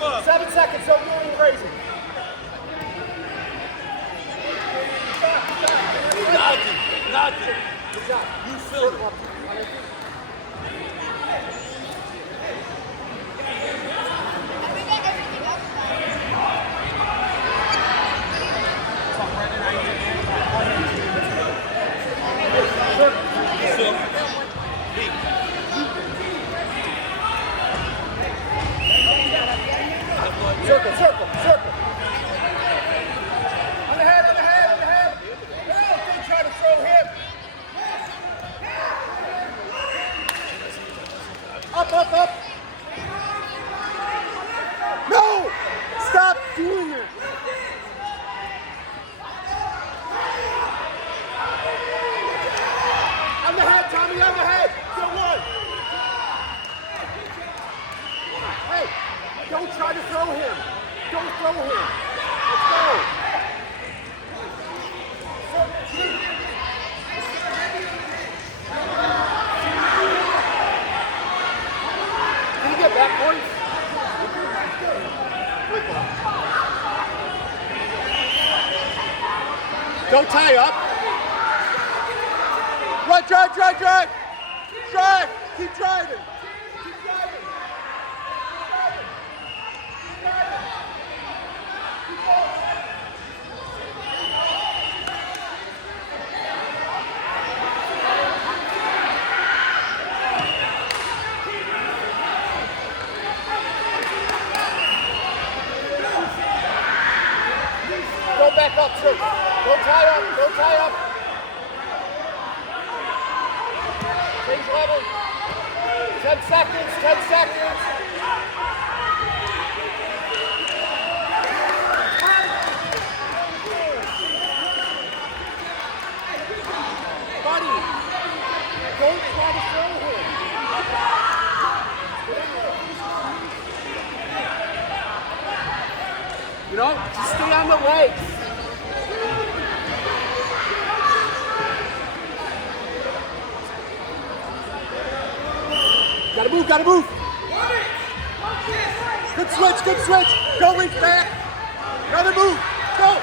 7 seconds, don't do anything crazy. Nothing. Good job. You feel it. Circle, circle, circle. On the head, on the head, on the head. No, don't try to throw him. Up, up, up. No! Stop doing it. On the head, Tommy, on the head. Still one. Hey, don't try to throw him. Don't throw him. Let's go. Can you get back points? Don't tie up. Run, drive, drive, drive. Drive. Keep driving. Go back up, too. Don't tie up. Don't tie up. Change level. 10 seconds. 10 seconds. Buddy, don't try to throw him. You know, just stay on the legs. Gotta move, gotta move. Good switch, good switch. Go reach back. Another move. Go.